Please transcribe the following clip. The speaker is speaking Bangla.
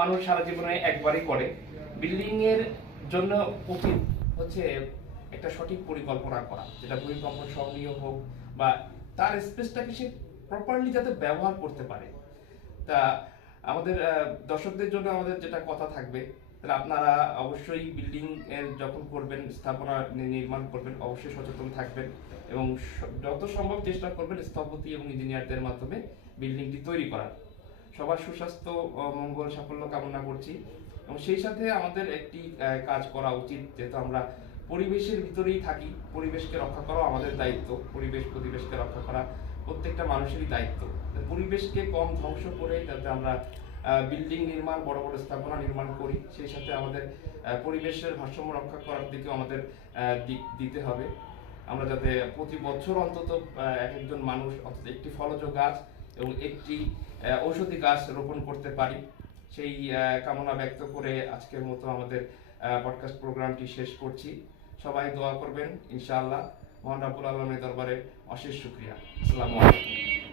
মানুষ সারা জীবনে একবারই করে। বিল্ডিং এর জন্য উচিত হচ্ছে একটা সঠিক পরিকল্পনা করা। যেটা ভূমিকম্প সহনীয় হোক বা তার স্পেসটাকে সে প্রপারলি যাতে ব্যবহার করতে পারে। তা আমাদের দর্শকদের জন্য আমাদের যেটা কথা থাকবে, তাহলে আপনারা অবশ্যই বিল্ডিং এর যখন করবেন, স্থাপনা নির্মাণ করবেন, অবশ্যই সচেতন থাকবেন এবং যত সম্ভব চেষ্টা করবেন স্থপতি এবং ইঞ্জিনিয়ারদের মাধ্যমে বিল্ডিংটি তৈরি করার। সবার সুস্বাস্থ্য মঙ্গল সাফল্য কামনা করছি। এবং সেই সাথে আমাদের একটি কাজ করা উচিত, যেহেতু আমরা পরিবেশের ভিতরেই থাকি। পরিবেশকে রক্ষা করাও আমাদের দায়িত্ব। পরিবেশ পরিবেশকে রক্ষা করা প্রত্যেকটা মানুষেরই দায়িত্ব। পরিবেশকে কম ধ্বংস করে যাতে আমরা বিল্ডিং নির্মাণ, বড় বড় স্থাপনা নির্মাণ করি, সেই সাথে আমাদের পরিবেশের ভারসাম্য রক্ষা করার দিকেও আমাদের দিক দিতে হবে। আমরা যাতে প্রতি বছর অন্তত এক একজন মানুষ, অন্তত একটি ফলজ গাছ এবং একটি ঔষধি গাছ রোপণ করতে পারি। সেই কামনা ব্যক্ত করে আজকের মতো আমাদের পডকাস্ট প্রোগ্রামটি শেষ করছি। সবাই দোয়া করবেন, ইনশাআল্লাহ। মহান রাবুল আলমের দরবারে অশেষ শুক্রিয়া। আসসালামু আলাইকুম।